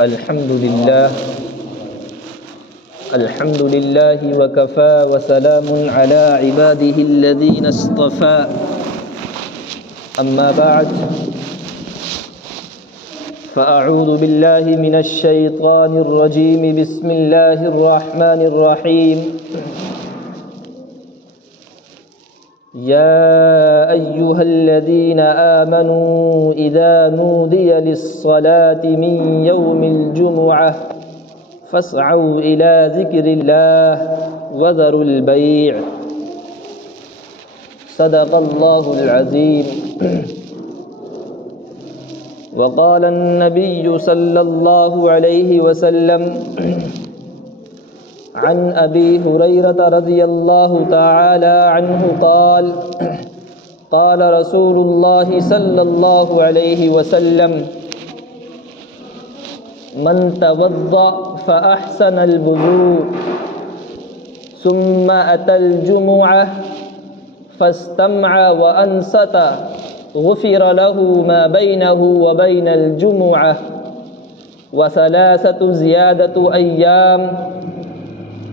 الحمد لله وكفى وسلام على عباده الذين اصطفى أما بعد فأعوذ بالله من الشيطان الرجيم بسم الله الرحمن الرحيم يا أيها الذين آمنوا إذا نودي للصلاة من يوم الجمعة فاسعوا إلى ذكر الله وذروا البيع صدق الله العظيم وقال النبي صلى الله عليه وسلم عن أبي هريرة رضي الله تعالى عنه قال قال رسول الله صلى الله عليه وسلم من توضأ فأحسن الوضوء ثم أتى الجمعة فاستمع وأنصت غفر له ما بينه وبين الجمعة وثلاثة زيادة أيام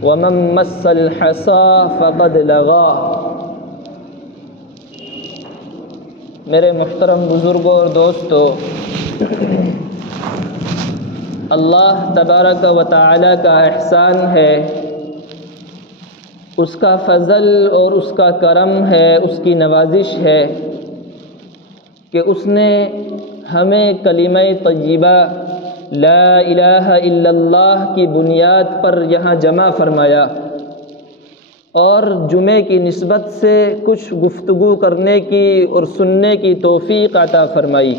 ومن مس الحصى فقد لغا۔ میرے محترم بزرگوں اور دوستو، اللہ تبارک و تعالی کا احسان ہے، اس کا فضل اور اس کا کرم ہے، اس کی نوازش ہے کہ اس نے ہمیں کلمہ طیبہ لا الہ الا اللہ کی بنیاد پر یہاں جمع فرمایا اور جمعے کی نسبت سے کچھ گفتگو کرنے کی اور سننے کی توفیق عطا فرمائی۔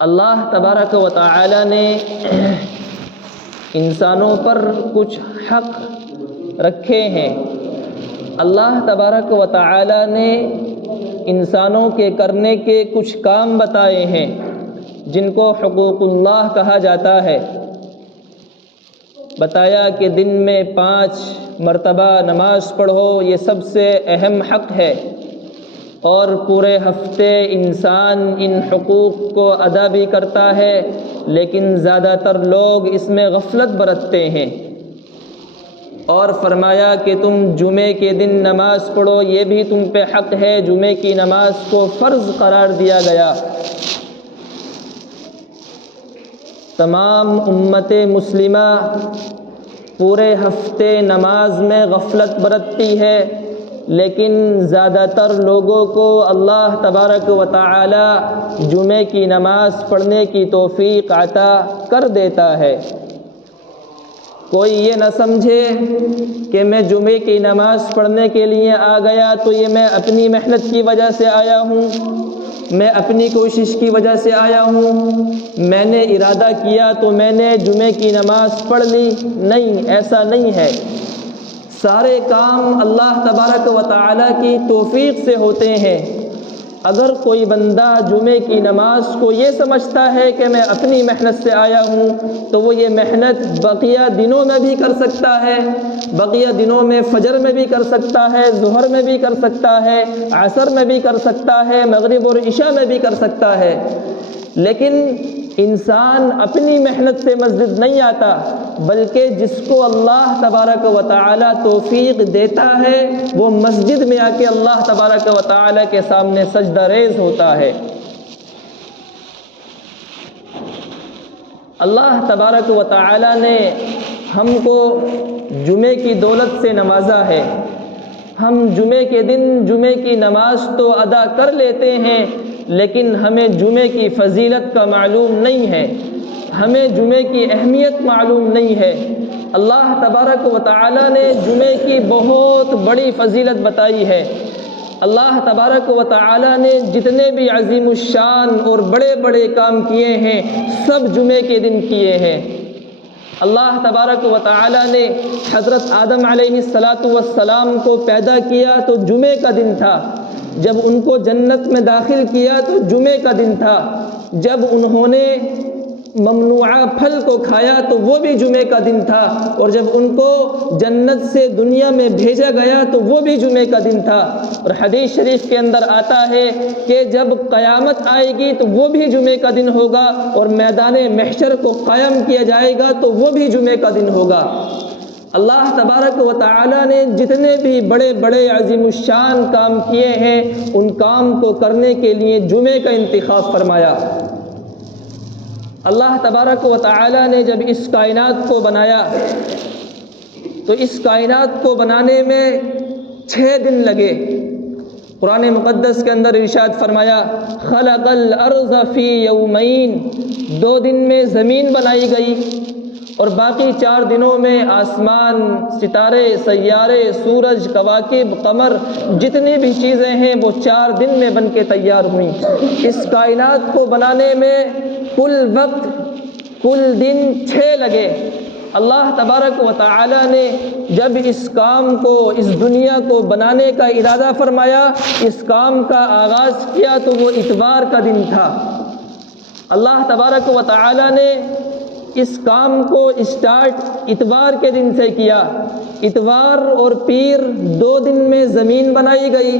اللہ تبارک و تعالی نے انسانوں پر کچھ حق رکھے ہیں۔ اللہ تبارک و تعالی نے انسانوں کے کرنے کے کچھ کام بتائے ہیں جن کو حقوق اللہ کہا جاتا ہے۔ بتایا کہ دن میں 5 مرتبہ نماز پڑھو، یہ سب سے اہم حق ہے، اور پورے ہفتے انسان ان حقوق کو ادا بھی کرتا ہے، لیکن زیادہ تر لوگ اس میں غفلت برتتے ہیں۔ اور فرمایا کہ تم جمعے کے دن نماز پڑھو، یہ بھی تم پہ حق ہے، جمعے کی نماز کو فرض قرار دیا گیا۔ تمام امت مسلمہ پورے ہفتے نماز میں غفلت برتتی ہے، لیکن زیادہ تر لوگوں کو اللہ تبارک و تعالی جمعے کی نماز پڑھنے کی توفیق عطا کر دیتا ہے۔ کوئی یہ نہ سمجھے کہ میں جمعے کی نماز پڑھنے کے لیے آ گیا تو یہ میں اپنی محنت کی وجہ سے آیا ہوں، میں اپنی کوشش کی وجہ سے آیا ہوں، میں نے ارادہ کیا تو میں نے جمعے کی نماز پڑھ لی۔ نہیں، ایسا نہیں ہے۔ سارے کام اللہ تبارک و تعالی کی توفیق سے ہوتے ہیں۔ اگر کوئی بندہ جمعے کی نماز کو یہ سمجھتا ہے کہ میں اپنی محنت سے آیا ہوں تو وہ یہ محنت بقیہ دنوں میں بھی کر سکتا ہے، بقیہ دنوں میں فجر میں بھی کر سکتا ہے، ظہر میں بھی کر سکتا ہے، عصر میں بھی کر سکتا ہے، مغرب اور عشاء میں بھی کر سکتا ہے، لیکن انسان اپنی محنت سے مسجد نہیں آتا، بلکہ جس کو اللہ تبارک و تعالی توفیق دیتا ہے وہ مسجد میں آ کے اللہ تبارک و تعالی کے سامنے سجدہ ریز ہوتا ہے۔ اللہ تبارک و تعالی نے ہم کو جمعے کی دولت سے نوازا ہے۔ ہم جمعے کے دن جمعے کی نماز تو ادا کر لیتے ہیں، لیکن ہمیں جمعے کی فضیلت کا معلوم نہیں ہے، ہمیں جمعے کی اہمیت معلوم نہیں ہے۔ اللہ تبارک و تعالی نے جمعے کی بہت بڑی فضیلت بتائی ہے۔ اللہ تبارک و تعالی نے جتنے بھی عظیم الشان اور بڑے بڑے کام کیے ہیں سب جمعے کے دن کیے ہیں۔ اللہ تبارک و تعالی نے حضرت آدم علیہ السلام کو پیدا کیا تو جمعے کا دن تھا، جب ان کو جنت میں داخل کیا تو جمعے کا دن تھا، جب انہوں نے ممنوعہ پھل کو کھایا تو وہ بھی جمعے کا دن تھا، اور جب ان کو جنت سے دنیا میں بھیجا گیا تو وہ بھی جمعے کا دن تھا۔ اور حدیث شریف کے اندر آتا ہے کہ جب قیامت آئے گی تو وہ بھی جمعے کا دن ہوگا، اور میدان محشر کو قائم کیا جائے گا تو وہ بھی جمعے کا دن ہوگا۔ اللہ تبارک و تعالی نے جتنے بھی بڑے بڑے عظیم الشان کام کیے ہیں ان کام کو کرنے کے لیے جمعے کا انتخاب فرمایا۔ اللہ تبارک و تعالی نے جب اس کائنات کو بنایا تو اس کائنات کو بنانے میں 6 دن لگے۔ قرآن مقدس کے اندر ارشاد فرمایا خلق الارض فی یومین، 2 دن میں زمین بنائی گئی، اور باقی 4 دنوں میں آسمان، ستارے، سیارے، سورج، کواکب، قمر، جتنی بھی چیزیں ہیں وہ 4 دن میں بن کے تیار ہوئیں۔ اس کائنات کو بنانے میں کل وقت، کل دن 6 لگے۔ اللہ تبارک و تعالی نے جب اس کام کو، اس دنیا کو بنانے کا ارادہ فرمایا، اس کام کا آغاز کیا تو وہ اتوار کا دن تھا۔ اللہ تبارک و تعالی نے اس کام کو اسٹارٹ اتوار کے دن سے کیا۔ اتوار اور پیر 2 دن میں زمین بنائی گئی،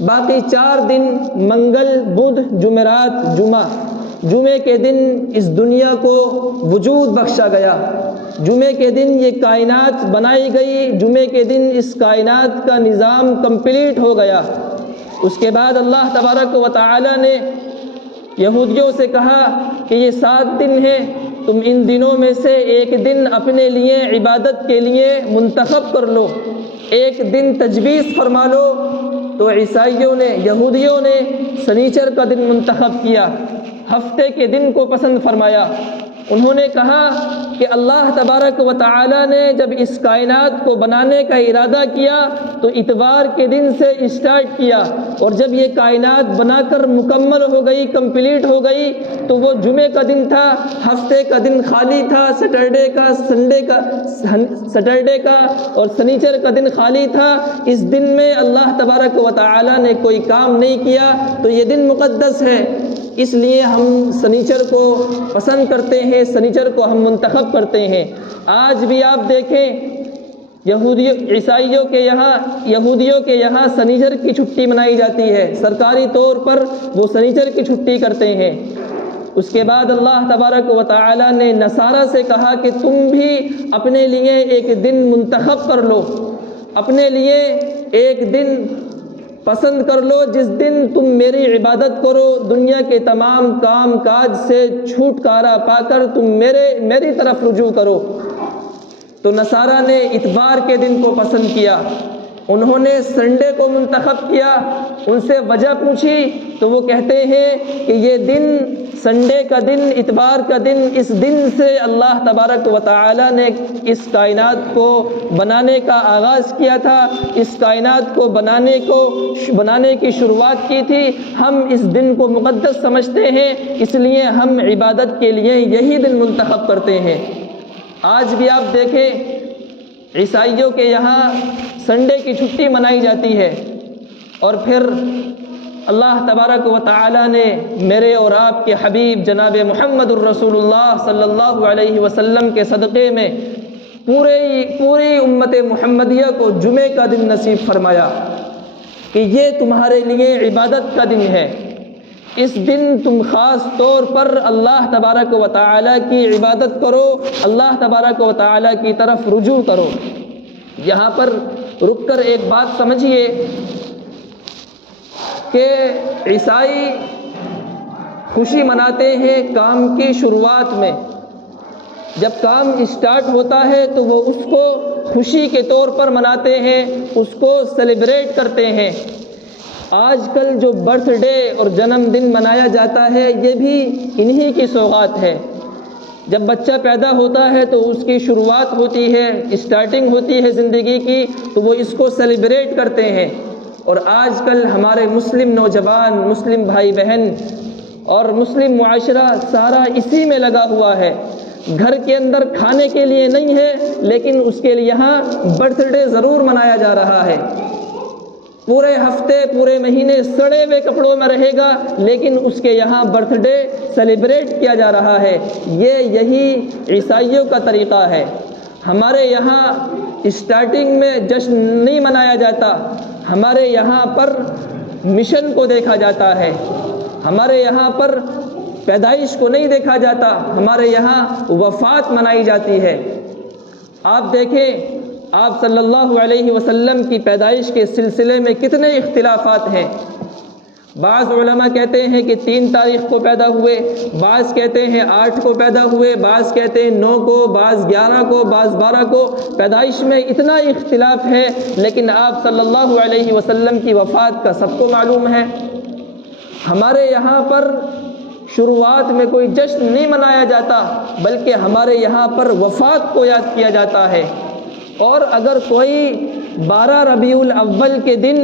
باقی 4 دن منگل، بدھ، جمعرات، جمعے کے دن اس دنیا کو وجود بخشا گیا۔ جمعے کے دن یہ کائنات بنائی گئی، جمعے کے دن اس کائنات کا نظام کمپلیٹ ہو گیا۔ اس کے بعد اللہ تبارک و تعالی نے یہودیوں سے کہا کہ یہ 7 دن ہیں، تم ان دنوں میں سے ایک دن اپنے لیے عبادت کے لیے منتخب کر لو، ایک دن تجویز فرما لو۔ تو عیسائیوں نے، یہودیوں نے سنیچر کا دن منتخب کیا، ہفتے کے دن کو پسند فرمایا۔ انہوں نے کہا کہ اللہ تبارک و تعالی نے جب اس کائنات کو بنانے کا ارادہ کیا تو اتوار کے دن سے اسٹارٹ کیا، اور جب یہ کائنات بنا کر مکمل ہو گئی، کمپلیٹ ہو گئی تو وہ جمعے کا دن تھا۔ ہفتے کا دن خالی تھا، سیٹرڈے کا اور سنیچر کا دن خالی تھا۔ اس دن میں اللہ تبارک و تعالی نے کوئی کام نہیں کیا، تو یہ دن مقدس ہے، اس لیے ہم سنیچر کو پسند کرتے ہیں، سنیچر کو ہم منتخب کرتے ہیں۔ آج بھی آپ دیکھیں یہودیوں کے یہاں سنیچر کی چھٹی منائی جاتی ہے، سرکاری طور پر وہ سنیچر کی چھٹی کرتے ہیں۔ اس کے بعد اللہ تبارک و تعالی نے نصارہ سے کہا کہ تم بھی اپنے لیے ایک دن منتخب کر لو، اپنے لیے ایک دن پسند کر لو جس دن تم میری عبادت کرو، دنیا کے تمام کام کاج سے چھٹکارا پا کر تم میری طرف رجوع کرو۔ تو نصارہ نے اتوار کے دن کو پسند کیا، انہوں نے سنڈے کو منتخب کیا۔ ان سے وجہ پوچھی تو وہ کہتے ہیں کہ یہ دن، سنڈے کا دن، اتوار کا دن، اس دن سے اللہ تبارک و تعالی نے اس کائنات کو بنانے کا آغاز کیا تھا، اس کائنات کو بنانے کی شروعات کی تھی۔ ہم اس دن کو مقدس سمجھتے ہیں، اس لیے ہم عبادت کے لیے یہی دن منتخب کرتے ہیں۔ آج بھی آپ دیکھیں عیسائیوں کے یہاں سنڈے کی چھٹی منائی جاتی ہے، اور پھر اللہ تبارک و تعالی نے میرے اور آپ کے حبیب جناب محمد الرسول اللہ صلی اللہ علیہ وسلم کے صدقے میں پوری امت محمدیہ کو جمعے کا دن نصیب فرمایا کہ یہ تمہارے لیے عبادت کا دن ہے۔ اس دن تم خاص طور پر اللہ تبارک و تعالی کی عبادت کرو، اللہ تبارک و تعالی کی طرف رجوع کرو۔ یہاں پر رک کر ایک بات سمجھیے کہ عیسائی خوشی مناتے ہیں کام کی شروعات میں، جب کام اسٹارٹ ہوتا ہے تو وہ اس کو خوشی کے طور پر مناتے ہیں، اس کو سیلیبریٹ کرتے ہیں۔ آج کل جو برتھ ڈے اور جنم دن منایا جاتا ہے یہ بھی انہی کی سوغات ہے۔ جب بچہ پیدا ہوتا ہے تو اس کی شروعات ہوتی ہے، اسٹارٹنگ ہوتی ہے زندگی کی، تو وہ اس کو سیلیبریٹ کرتے ہیں۔ اور آج کل ہمارے مسلم نوجوان، مسلم بھائی بہن اور مسلم معاشرہ سارا اسی میں لگا ہوا ہے۔ گھر کے اندر کھانے کے لیے نہیں ہے، لیکن اس کے لیے یہاں برتھ ڈے ضرور منایا جا رہا ہے۔ پورے ہفتے پورے مہینے سڑے ہوئے کپڑوں میں رہے گا، لیکن اس کے یہاں برتھ ڈے سیلیبریٹ کیا جا رہا ہے۔ یہی عیسائیوں کا طریقہ ہے۔ ہمارے یہاں اسٹارٹنگ میں جشن نہیں منایا جاتا، ہمارے یہاں پر مشن کو دیکھا جاتا ہے، ہمارے یہاں پر پیدائش کو نہیں دیکھا جاتا، ہمارے یہاں وفات منائی جاتی ہے۔ آپ دیکھیں آپ صلی اللہ علیہ وسلم کی پیدائش کے سلسلے میں کتنے اختلافات ہیں۔ بعض علماء کہتے ہیں کہ 3 تاریخ کو پیدا ہوئے، بعض کہتے ہیں 8 کو پیدا ہوئے، بعض کہتے ہیں 9 کو، بعض 11 کو، بعض 12 کو۔ پیدائش میں اتنا اختلاف ہے، لیکن آپ صلی اللہ علیہ وسلم کی وفات کا سب کو معلوم ہے۔ ہمارے یہاں پر شروعات میں کوئی جشن نہیں منایا جاتا، بلکہ ہمارے یہاں پر وفات کو یاد کیا جاتا ہے۔ اور اگر کوئی 12 ربیع الاول کے دن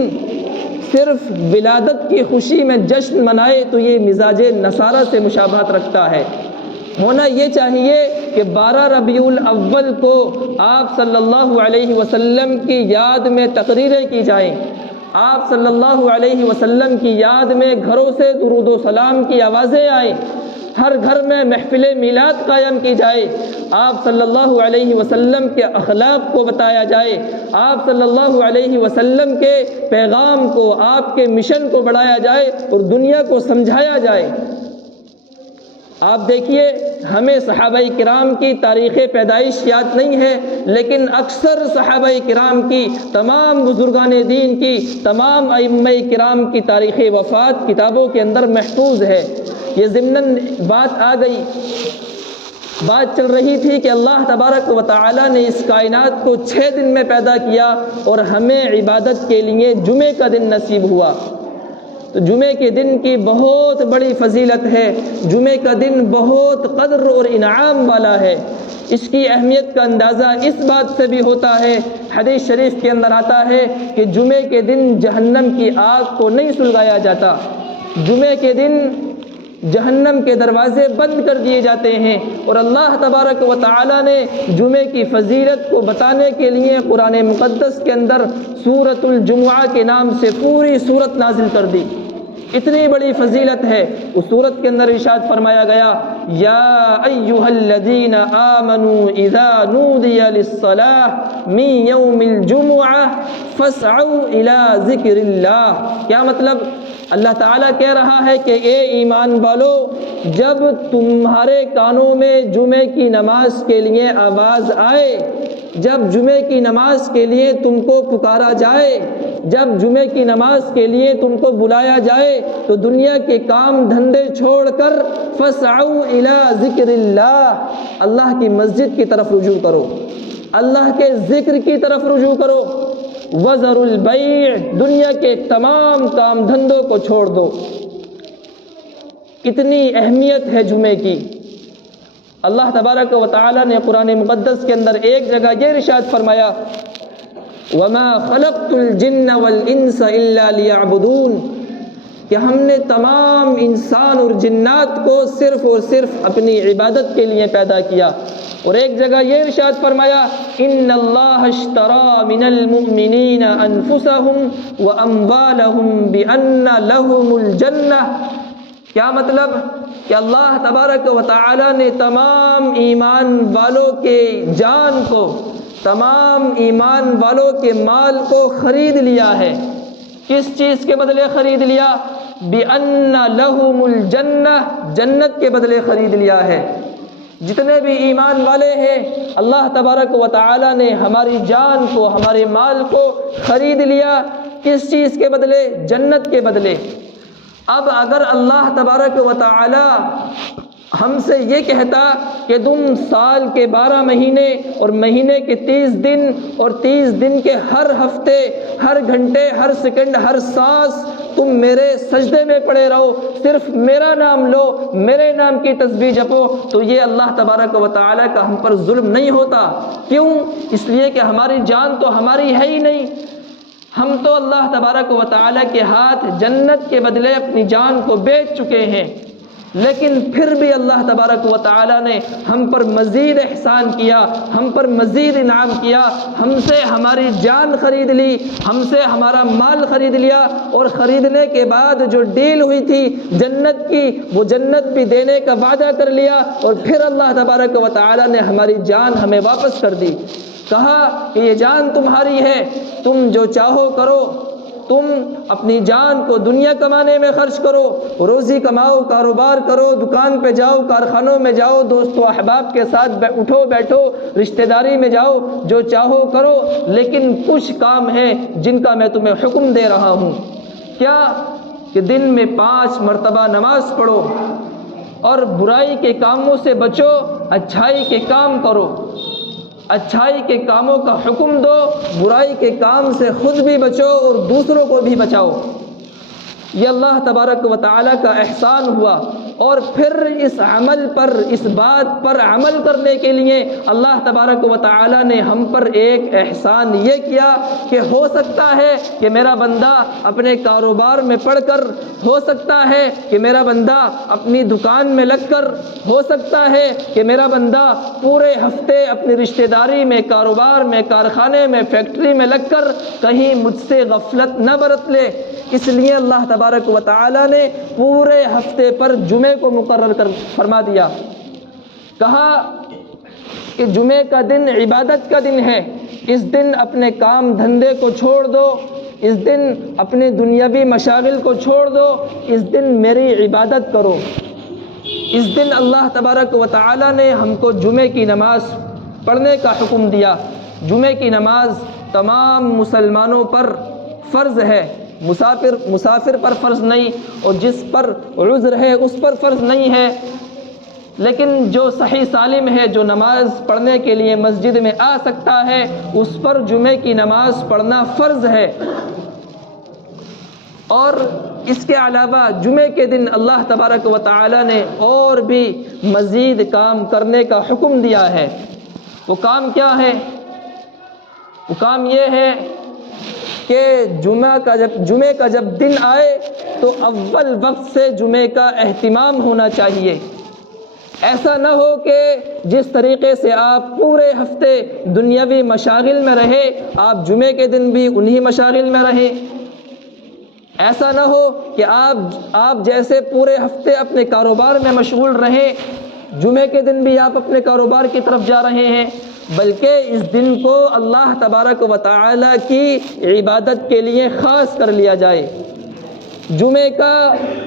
صرف ولادت کی خوشی میں جشن منائے تو یہ مزاج نصارہ سے مشابہت رکھتا ہے۔ ہونا یہ چاہیے کہ 12 ربیع الاول کو آپ صلی اللہ علیہ وسلم کی یاد میں تقریریں کی جائیں، آپ صلی اللہ علیہ وسلم کی یاد میں گھروں سے درود و سلام کی آوازیں آئیں، ہر گھر میں محفل میلاد قائم کی جائے، آپ صلی اللہ علیہ وسلم کے اخلاق کو بتایا جائے، آپ صلی اللہ علیہ وسلم کے پیغام کو، آپ کے مشن کو بڑھایا جائے اور دنیا کو سمجھایا جائے۔ آپ دیکھیے ہمیں صحابہ کرام کی تاریخ پیدائش یاد نہیں ہے، لیکن اکثر صحابہ کرام کی، تمام بزرگان دین کی، تمام ائمہ کرام کی تاریخ وفات کتابوں کے اندر محفوظ ہے۔ یہ ضمناً بات آ گئی، بات چل رہی تھی کہ اللہ تبارک و تعالی نے اس کائنات کو 6 دن میں پیدا کیا اور ہمیں عبادت کے لیے جمعے کا دن نصیب ہوا۔ تو جمعے کے دن کی بہت بڑی فضیلت ہے، جمعے کا دن بہت قدر اور انعام والا ہے۔ اس کی اہمیت کا اندازہ اس بات سے بھی ہوتا ہے، حدیث شریف کے اندر آتا ہے کہ جمعے کے دن جہنم کی آگ کو نہیں سلگایا جاتا، جمعے کے دن جہنم کے دروازے بند کر دیے جاتے ہیں۔ اور اللہ تبارک و تعالی نے جمعے کی فضیلت کو بتانے کے لیے قرآن مقدس کے اندر سورۃ الجمعہ کے نام سے پوری سورت نازل کر دی۔ اتنی بڑی فضیلت ہے۔ اس سورت کے اندر ارشاد فرمایا گیا، یا ایھا الذین آمنوا اذا نودی للصلاۃ من یوم الجمعہ فاسعوا الی ذکر اللہ۔ کیا مطلب؟ اللہ تعالیٰ کہہ رہا ہے کہ اے ایمان والو، جب تمہارے کانوں میں جمعے کی نماز کے لیے آواز آئے، جب جمعے کی نماز کے لیے تم کو پکارا جائے، جب جمعے کی نماز کے لیے تم کو بلایا جائے، تو دنیا کے کام دھندے چھوڑ کر فاسعوا الی ذکر اللہ، اللہ کی مسجد کی طرف رجوع کرو، اللہ کے ذکر کی طرف رجوع کرو۔ وذروا البیع، دنیا کے تمام کام دھندوں کو چھوڑ دو۔ کتنی اہمیت ہے جمعے کی۔ اللہ تبارک و تعالی نے قرآن مقدس کے اندر ایک جگہ یہ ارشاد فرمایا، وما خلقت الجن والانس الا لیعبدون، کہ ہم نے تمام انسان اور جنات کو صرف اور صرف اپنی عبادت کے لیے پیدا کیا۔ اور ایک جگہ یہ ارشاد فرمایا، ان اللہ اشتری من المؤمنین انفسهم واموالهم بان لهم الجنہ۔ کیا مطلب؟ کہ اللہ تبارک و تعالی نے تمام ایمان والوں کے جان کو، تمام ایمان والوں کے مال کو خرید لیا ہے۔ کس چیز کے بدلے خرید لیا؟ بِأَنَّ لَهُمُ الْجَنَّةِ، جنت کے بدلے خرید لیا ہے۔ جتنے بھی ایمان والے ہیں، اللہ تبارک و تعالی نے ہماری جان کو، ہمارے مال کو خرید لیا۔ کس چیز کے بدلے؟ جنت کے بدلے۔ اب اگر اللہ تبارک و تعالی ہم سے یہ کہتا کہ تم سال کے 12 مہینے اور مہینے کے 30 دن اور 30 دن کے ہر ہفتے، ہر گھنٹے، ہر سیکنڈ، ہر سانس تم میرے سجدے میں پڑے رہو، صرف میرا نام لو، میرے نام کی تسبیح جپو، تو یہ اللہ تبارک و تعالی کا ہم پر ظلم نہیں ہوتا۔ کیوں؟ اس لیے کہ ہماری جان تو ہماری ہے ہی نہیں، ہم تو اللہ تبارک و تعالی کے ہاتھ جنت کے بدلے اپنی جان کو بیچ چکے ہیں۔ لیکن پھر بھی اللہ تبارک و تعالیٰ نے ہم پر مزید احسان کیا، ہم پر مزید انعام کیا، ہم سے ہماری جان خرید لی، ہم سے ہمارا مال خرید لیا، اور خریدنے کے بعد جو ڈیل ہوئی تھی جنت کی، وہ جنت بھی دینے کا وعدہ کر لیا، اور پھر اللہ تبارک و تعالیٰ نے ہماری جان ہمیں واپس کر دی۔ کہا کہ یہ جان تمہاری ہے، تم جو چاہو کرو، تم اپنی جان کو دنیا کمانے میں خرچ کرو، روزی کماؤ، کاروبار کرو، دکان پہ جاؤ، کارخانوں میں جاؤ، دوست و احباب کے ساتھ اٹھو بیٹھو، رشتہ داری میں جاؤ، جو چاہو کرو، لیکن کچھ کام ہیں جن کا میں تمہیں حکم دے رہا ہوں۔ کیا؟ کہ دن میں 5 مرتبہ نماز پڑھو، اور برائی کے کاموں سے بچو، اچھائی کے کام کرو، اچھائی کے کاموں کا حکم دو، برائی کے کام سے خود بھی بچو اور دوسروں کو بھی بچاؤ۔ یہ اللہ تبارک و تعالیٰ کا احسان ہوا۔ اور پھر اس عمل پر، اس بات پر عمل کرنے کے لیے اللہ تبارک و تعالیٰ نے ہم پر ایک احسان یہ کیا کہ ہو سکتا ہے کہ میرا بندہ اپنے کاروبار میں پڑھ کر، ہو سکتا ہے کہ میرا بندہ اپنی دکان میں لگ کر، ہو سکتا ہے کہ میرا بندہ پورے ہفتے اپنی رشتہ داری میں، کاروبار میں، کارخانے میں، فیکٹری میں لگ کر کہیں مجھ سے غفلت نہ برت لے۔ اس لیے اللہ تبارک و تعالیٰ نے پورے ہفتے پر جمعے کو مقرر فرما دیا۔ کہا کہ جمعے کا دن عبادت کا دن ہے، اس دن اپنے کام دھندے کو چھوڑ دو، اس دن اپنے دنیاوی مشاغل کو چھوڑ دو، اس دن میری عبادت کرو۔ اس دن اللہ تبارک و تعالیٰ نے ہم کو جمعے کی نماز پڑھنے کا حکم دیا۔ جمعے کی نماز تمام مسلمانوں پر فرض ہے، مسافر پر فرض نہیں، اور جس پر عذر ہے اس پر فرض نہیں ہے، لیکن جو صحیح سالم ہے، جو نماز پڑھنے کے لیے مسجد میں آ سکتا ہے، اس پر جمعے کی نماز پڑھنا فرض ہے۔ اور اس کے علاوہ جمعے کے دن اللہ تبارک و تعالیٰ نے اور بھی مزید کام کرنے کا حکم دیا ہے۔ وہ کام کیا ہے؟ وہ کام یہ ہے کہ جمعے کا جب دن آئے تو اول وقت سے جمعے کا اہتمام ہونا چاہیے۔ ایسا نہ ہو کہ جس طریقے سے آپ پورے ہفتے دنیاوی مشاغل میں رہے، آپ جمعے کے دن بھی انہی مشاغل میں رہیں۔ ایسا نہ ہو کہ آپ جیسے پورے ہفتے اپنے کاروبار میں مشغول رہیں، جمعے کے دن بھی آپ اپنے کاروبار کی طرف جا رہے ہیں، بلکہ اس دن کو اللہ تبارک و تعالیٰ کی عبادت کے لیے خاص کر لیا جائے۔ جمعے کا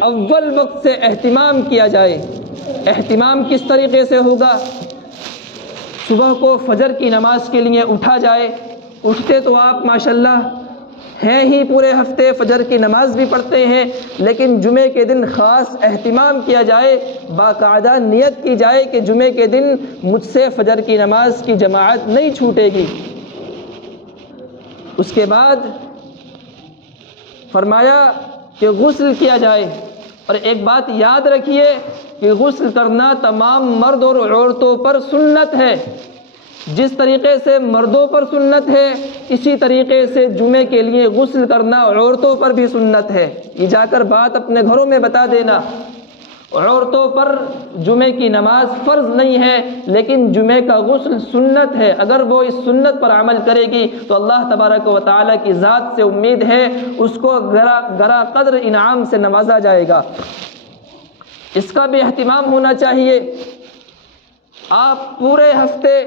اول وقت سے اہتمام کیا جائے۔ اہتمام کس طریقے سے ہوگا؟ صبح کو فجر کی نماز کے لیے اٹھا جائے۔ اٹھتے تو آپ ماشاءاللہ ہیں ہی، پورے ہفتے فجر کی نماز بھی پڑھتے ہیں، لیکن جمعے کے دن خاص اہتمام کیا جائے، باقاعدہ نیت کی جائے کہ جمعے کے دن مجھ سے فجر کی نماز کی جماعت نہیں چھوٹے گی۔ اس کے بعد فرمایا کہ غسل کیا جائے۔ اور ایک بات یاد رکھیے کہ غسل کرنا تمام مرد اور عورتوں پر سنت ہے۔ جس طریقے سے مردوں پر سنت ہے، اسی طریقے سے جمعے کے لیے غسل کرنا عورتوں پر بھی سنت ہے۔ یہ جا کر بات اپنے گھروں میں بتا دینا۔ عورتوں پر جمعے کی نماز فرض نہیں ہے، لیکن جمعے کا غسل سنت ہے۔ اگر وہ اس سنت پر عمل کرے گی تو اللہ تبارک و تعالیٰ کی ذات سے امید ہے اس کو گراں قدر انعام سے نوازا جائے گا۔ اس کا بھی اہتمام ہونا چاہیے۔ آپ پورے ہفتے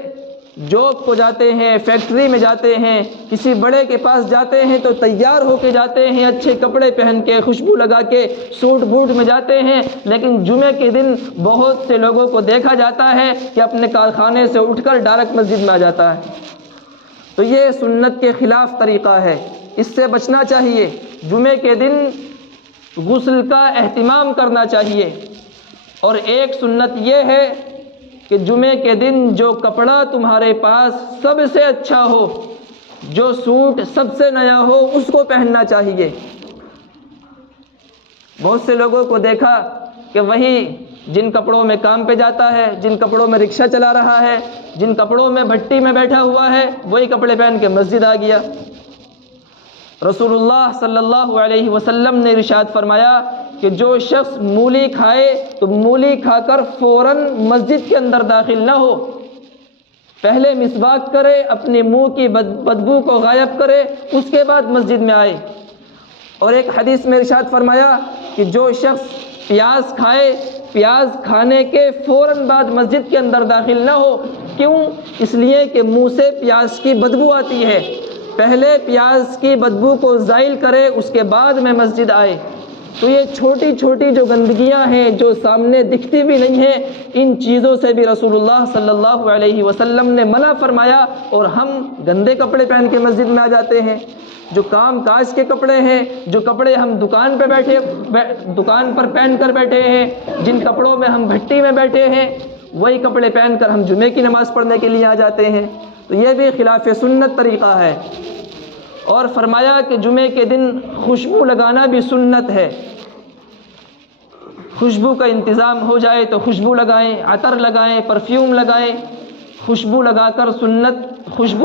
جاب کو جاتے ہیں، فیکٹری میں جاتے ہیں، کسی بڑے کے پاس جاتے ہیں تو تیار ہو کے جاتے ہیں، اچھے کپڑے پہن کے، خوشبو لگا کے، سوٹ بوٹ میں جاتے ہیں، لیکن جمعے کے دن بہت سے لوگوں کو دیکھا جاتا ہے کہ اپنے کارخانے سے اٹھ کر ڈائریکٹ مسجد میں آ جاتا ہے۔ تو یہ سنت کے خلاف طریقہ ہے، اس سے بچنا چاہیے۔ جمعے کے دن غسل کا اہتمام کرنا چاہیے۔ اور ایک سنت یہ ہے کہ جمعے کے دن جو کپڑا تمہارے پاس سب سے اچھا ہو، جو سوٹ سب سے نیا ہو، اس کو پہننا چاہیے۔ بہت سے لوگوں کو دیکھا کہ وہی جن کپڑوں میں کام پہ جاتا ہے، جن کپڑوں میں رکشہ چلا رہا ہے، جن کپڑوں میں بھٹی میں بیٹھا ہوا ہے، وہی کپڑے پہن کے مسجد آ گیا۔ رسول اللہ صلی اللہ علیہ وسلم نے ارشاد فرمایا کہ کہ جو شخص مولی کھائے تو مولی کھا کر فوراً مسجد کے اندر داخل نہ ہو، پہلے مسواک کرے، اپنے منہ کی بدبو کو غائب کرے، اس کے بعد مسجد میں آئے۔ اور ایک حدیث میں ارشاد فرمایا کہ جو شخص پیاز کھائے، پیاز کھانے کے فوراً بعد مسجد کے اندر داخل نہ ہو۔ کیوں؟ اس لیے کہ منہ سے پیاز کی بدبو آتی ہے، پہلے پیاز کی بدبو کو زائل کرے، اس کے بعد میں مسجد آئے۔ تو یہ چھوٹی چھوٹی جو گندگیاں ہیں جو سامنے دکھتی بھی نہیں ہیں، ان چیزوں سے بھی رسول اللہ صلی اللہ علیہ وسلم نے منع فرمایا، اور ہم گندے کپڑے پہن کے مسجد میں آ جاتے ہیں۔ جو کام کاج کے کپڑے ہیں، جو کپڑے ہم دکان پر پہن کر بیٹھے ہیں، جن کپڑوں میں ہم بھٹی میں بیٹھے ہیں، وہی کپڑے پہن کر ہم جمعے کی نماز پڑھنے کے لیے آ جاتے ہیں، تو یہ بھی خلاف سنت طریقہ ہے۔ اور فرمایا کہ جمعے کے دن خوشبو لگانا بھی سنت ہے، خوشبو کا انتظام ہو جائے تو خوشبو لگائیں، عطر لگائیں، پرفیوم لگائیں، خوشبو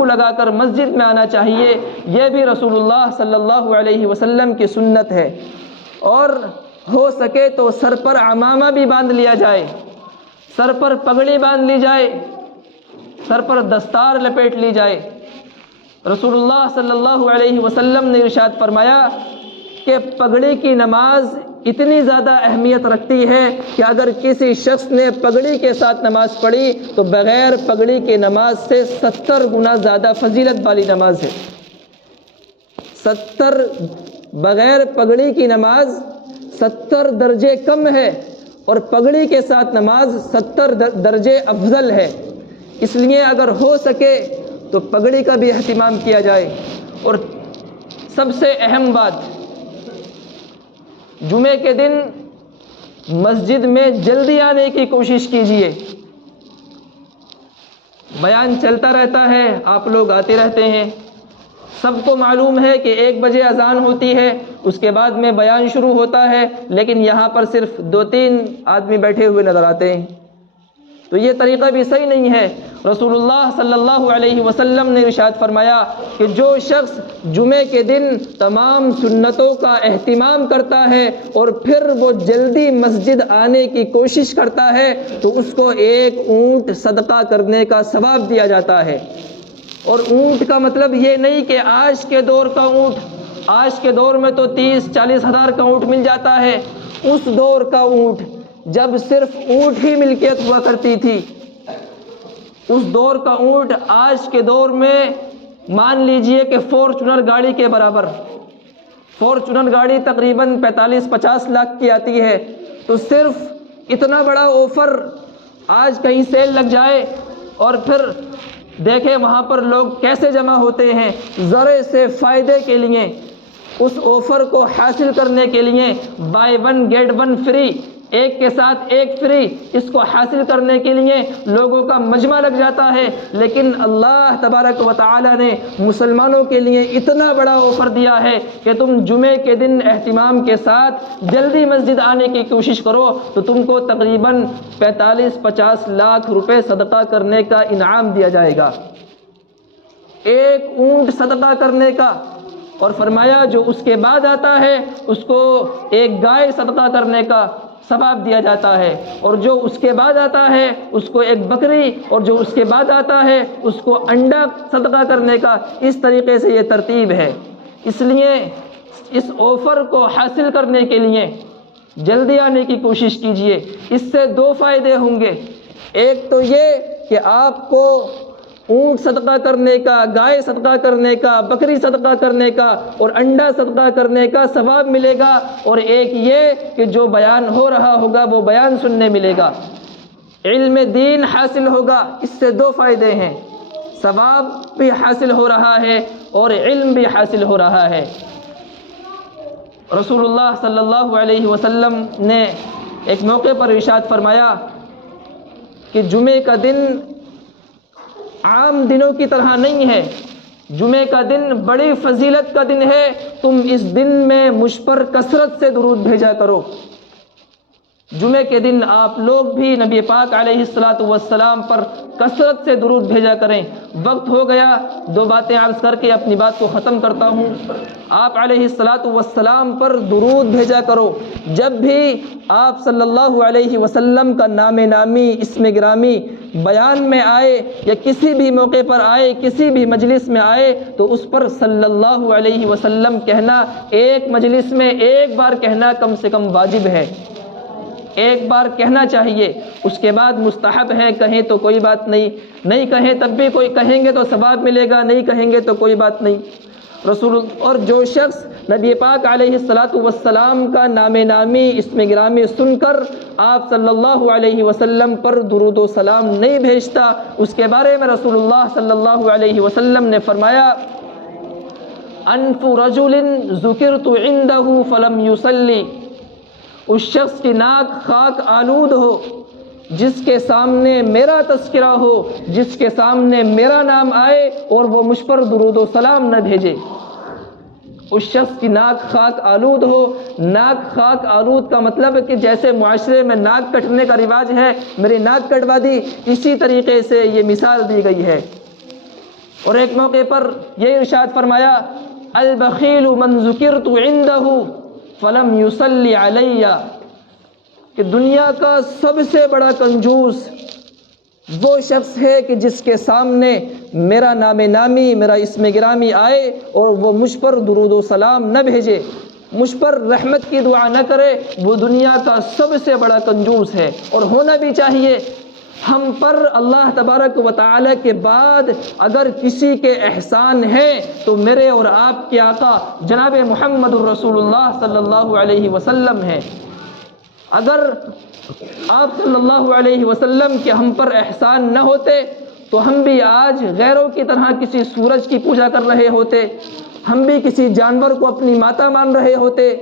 لگا کر مسجد میں آنا چاہیے۔ یہ بھی رسول اللہ صلی اللہ علیہ وسلم کی سنت ہے۔ اور ہو سکے تو سر پر عمامہ بھی باندھ لیا جائے، سر پر پگڑی باندھ لی جائے، سر پر دستار لپیٹ لی جائے۔ رسول اللہ صلی اللہ علیہ وسلم نے ارشاد فرمایا کہ پگڑی کی نماز اتنی زیادہ اہمیت رکھتی ہے کہ اگر کسی شخص نے پگڑی کے ساتھ نماز پڑھی تو بغیر پگڑی کے نماز سے 70 گنا زیادہ فضیلت والی نماز ہے۔ 70 بغیر پگڑی کی نماز 70 درجے کم ہے، اور پگڑی کے ساتھ نماز 70 درجے افضل ہے۔ اس لیے اگر ہو سکے تو پگڑی کا بھی اہتمام کیا جائے۔ اور سب سے اہم بات، جمعے کے دن مسجد میں جلدی آنے کی کوشش کیجیے۔ بیان چلتا رہتا ہے، آپ لوگ آتے رہتے ہیں، سب کو معلوم ہے کہ 1 بجے اذان ہوتی ہے، اس کے بعد میں بیان شروع ہوتا ہے، لیکن یہاں پر صرف 2-3 آدمی بیٹھے ہوئے نظر آتے ہیں، تو یہ طریقہ بھی صحیح نہیں ہے۔ رسول اللہ صلی اللہ علیہ وسلم نے ارشاد فرمایا کہ جو شخص جمعے کے دن تمام سنتوں کا اہتمام کرتا ہے اور پھر وہ جلدی مسجد آنے کی کوشش کرتا ہے تو اس کو 1 اونٹ صدقہ کرنے کا ثواب دیا جاتا ہے۔ اور اونٹ کا مطلب یہ نہیں کہ آج کے دور کا اونٹ، آج کے دور میں تو 30-40 ہزار کا اونٹ مل جاتا ہے، اس دور کا اونٹ جب صرف اونٹ ہی ملکیت ہوا کرتی تھی، اس دور کا اونٹ آج کے دور میں مان لیجئے کہ فورچونر گاڑی کے برابر، فورچونر گاڑی تقریباً 45-50 لاکھ کی آتی ہے، تو صرف اتنا بڑا آفر آج کہیں سیل لگ جائے اور پھر دیکھیں وہاں پر لوگ کیسے جمع ہوتے ہیں ذرے سے فائدے کے لیے، اس آفر کو حاصل کرنے کے لیے بائی 1 گیٹ 1 فری، ایک کے ساتھ ایک فری، اس کو حاصل کرنے کے لیے لوگوں کا مجمع لگ جاتا ہے۔ لیکن اللہ تبارک و تعالی نے مسلمانوں کے لیے اتنا بڑا آفر دیا ہے کہ تم جمعے کے دن اہتمام کے ساتھ جلدی مسجد آنے کی کوشش کرو تو تم کو تقریباً 45-50 لاکھ روپے صدقہ کرنے کا انعام دیا جائے گا، 1 اونٹ صدقہ کرنے کا۔ اور فرمایا جو اس کے بعد آتا ہے اس کو 1 گائے صدقہ کرنے کا ثواب دیا جاتا ہے، اور جو اس کے بعد آتا ہے اس کو 1 بکری، اور جو اس کے بعد آتا ہے اس کو انڈا صدقہ کرنے کا۔ اس طریقے سے یہ ترتیب ہے۔ اس لیے اس آفر کو حاصل کرنے کے لیے جلدی آنے کی کوشش کیجیے۔ اس سے 2 فائدے ہوں گے، ایک تو یہ کہ آپ کو اونٹ صدقہ کرنے کا، گائے صدقہ کرنے کا، بکری صدقہ کرنے کا اور انڈا صدقہ کرنے کا ثواب ملے گا، اور ایک یہ کہ جو بیان ہو رہا ہوگا وہ بیان سننے ملے گا، علم دین حاصل ہوگا۔ اس سے 2 فائدے ہیں، ثواب بھی حاصل ہو رہا ہے اور علم بھی حاصل ہو رہا ہے۔ رسول اللہ صلی اللہ علیہ وسلم نے ایک موقع پر ارشاد فرمایا کہ جمعے کا دن عام دنوں کی طرح نہیں ہے، جمعے کا دن بڑی فضیلت کا دن ہے، تم اس دن میں مجھ پر کثرت سے درود بھیجا کرو۔ جمعے کے دن آپ لوگ بھی نبی پاک علیہ الصلاۃ والسلام پر کثرت سے درود بھیجا کریں۔ وقت ہو گیا، دو باتیں عرض کر کے اپنی بات کو ختم کرتا ہوں۔ آپ علیہ الصلاۃ والسلام پر درود بھیجا کرو۔ جب بھی آپ صلی اللہ علیہ وسلم کا نام نامی، اسم گرامی بیان میں آئے یا کسی بھی موقع پر آئے، کسی بھی مجلس میں آئے، تو اس پر صلی اللہ علیہ وسلم کہنا ایک مجلس میں ایک بار کہنا کم سے کم واجب ہے، ایک بار کہنا چاہیے۔ اس کے بعد مستحب ہے، کہیں تو کوئی بات نہیں، نہیں کہیں تب بھی کوئی کہیں گے تو ثواب ملے گا، نہیں کہیں گے تو کوئی بات نہیں۔ اور جو شخص نبی پاک علیہ الصلاۃ والسلام کا نام نامی، اسم گرامی سن کر آپ صلی اللہ علیہ وسلم پر درود و سلام نہیں بھیجتا، اس کے بارے میں رسول اللہ صلی اللہ علیہ وسلم نے فرمایا، انف رجل ذکرت عنده فلم يصلي، اس شخص کی ناک خاک آلود ہو جس کے سامنے میرا تذکرہ ہو، جس کے سامنے میرا نام آئے اور وہ مجھ پر درود و سلام نہ بھیجے۔ اس شخص کی ناک خاک آلود ہو۔ ناک خاک آلود کا مطلب ہے کہ جیسے معاشرے میں ناک کٹنے کا رواج ہے، میری ناک کٹوا دی، اسی طریقے سے یہ مثال دی گئی ہے۔ اور ایک موقع پر یہ ارشاد فرمایا، البخیل من ذکرت عنده فلم یصلی علی، کہ دنیا کا سب سے بڑا کنجوس وہ شخص ہے کہ جس کے سامنے میرا نام نامی، میرا اسم گرامی آئے اور وہ مجھ پر درود و سلام نہ بھیجے، مجھ پر رحمت کی دعا نہ کرے، وہ دنیا کا سب سے بڑا کنجوس ہے۔ اور ہونا بھی چاہیے۔ ہم پر اللہ تبارک و تعالی کے بعد اگر کسی کے احسان ہیں تو میرے اور آپ کے آقا جناب محمد الرسول اللہ صلی اللہ علیہ وسلم ہیں۔ اگر آپ صلی اللہ علیہ وسلم کے ہم پر احسان نہ ہوتے تو ہم بھی آج غیروں کی طرح کسی سورج کی پوجا کر رہے ہوتے، ہم بھی کسی جانور کو اپنی ماتا مان رہے ہوتے،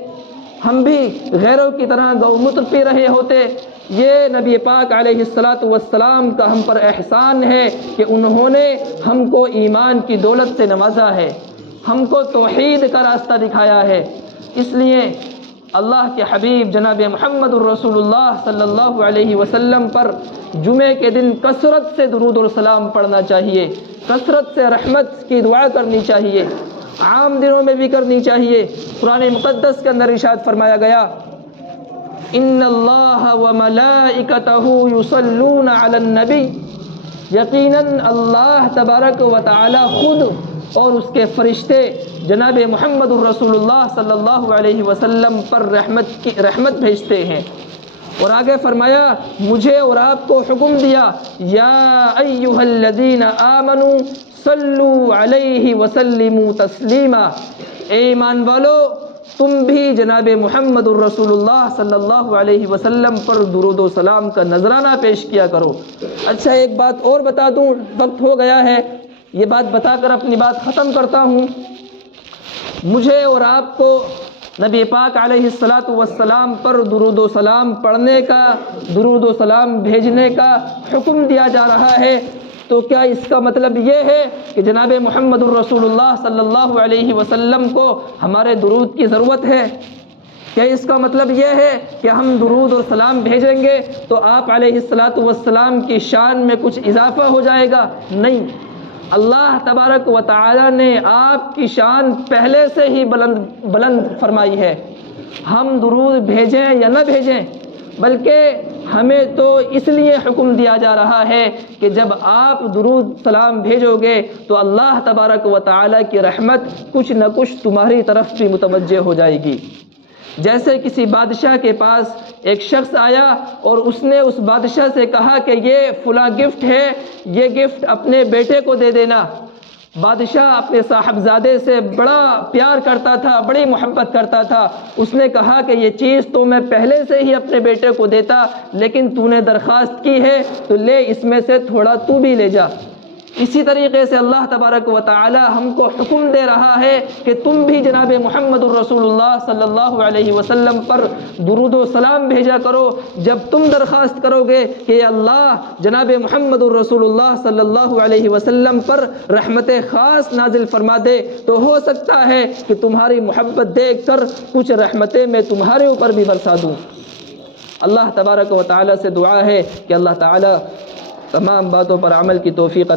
ہم بھی غیروں کی طرح گو موتر پی رہے ہوتے۔ یہ نبی پاک علیہ الصلاۃ والسلام کا ہم پر احسان ہے کہ انہوں نے ہم کو ایمان کی دولت سے نوازا ہے، ہم کو توحید کا راستہ دکھایا ہے۔ اس لیے اللہ کے حبیب جناب محمد الرسول اللہ صلی اللہ علیہ وسلم پر جمعے کے دن کثرت سے درود و سلام پڑھنا چاہیے، کثرت سے رحمت کی دعا کرنی چاہیے، عام دنوں میں بھی کرنی چاہیے۔ قرآن مقدس کے اندر ارشاد فرمایا گیا، ان اللہ وملائکتہ یصلون علی النبی، یقیناً اللہ تبارک و تعالی خود اور اس کے فرشتے جناب محمد الرسول اللہ صلی اللہ علیہ وسلم پر رحمت بھیجتے ہیں۔ اور آگے فرمایا، مجھے اور آپ کو حکم دیا، یا ایھا الذین آمنوا صلوا علیہ وسلموا تسلیما، اے ایمان والو تم بھی جناب محمد الرسول اللہ صلی اللہ علیہ وسلم پر درود و سلام کا نذرانہ پیش کیا کرو۔ اچھا ایک بات اور بتا دوں، وقت ہو گیا ہے، یہ بات بتا کر اپنی بات ختم کرتا ہوں۔ مجھے اور آپ کو نبی پاک علیہ الصلاۃ والسلام پر درود و سلام پڑھنے کا، درود و سلام بھیجنے کا حکم دیا جا رہا ہے، تو کیا اس کا مطلب یہ ہے کہ جناب محمد الرسول اللہ صلی اللہ علیہ وسلم کو ہمارے درود کی ضرورت ہے؟ کیا اس کا مطلب یہ ہے کہ ہم درود اور سلام بھیجیں گے تو آپ علیہ الصلاۃ والسلام کی شان میں کچھ اضافہ ہو جائے گا؟ نہیں، اللہ تبارک و تعالی نے آپ کی شان پہلے سے ہی بلند فرمائی ہے۔ ہم درود بھیجیں یا نہ بھیجیں، بلکہ ہمیں تو اس لیے حکم دیا جا رہا ہے کہ جب آپ درود سلام بھیجو گے تو اللہ تبارک و تعالی کی رحمت کچھ نہ کچھ تمہاری طرف بھی متوجہ ہو جائے گی۔ جیسے کسی بادشاہ کے پاس ایک شخص آیا اور اس نے اس بادشاہ سے کہا کہ یہ فلاں گفٹ ہے، یہ گفٹ اپنے بیٹے کو دے دینا۔ بادشاہ اپنے صاحبزادے سے بڑا پیار کرتا تھا، بڑی محبت کرتا تھا۔ اس نے کہا کہ یہ چیز تو میں پہلے سے ہی اپنے بیٹے کو دیتا، لیکن تو نے درخواست کی ہے تو لے، اس میں سے تھوڑا تو بھی لے جا۔ اسی طریقے سے اللہ تبارک و تعالی ہم کو حکم دے رہا ہے کہ تم بھی جناب محمد الرسول اللہ صلی اللہ علیہ وسلم پر درود و سلام بھیجا کرو۔ جب تم درخواست کرو گے کہ اللہ جناب محمد الرسول اللہ صلی اللہ علیہ وسلم پر رحمت خاص نازل فرما دے، تو ہو سکتا ہے کہ تمہاری محبت دیکھ کر کچھ رحمتیں میں تمہارے اوپر بھی برسا دوں۔ اللہ تبارک و تعالیٰ سے دعا ہے کہ اللہ تعالیٰ تمام باتوں پر عمل کی توفیق عطا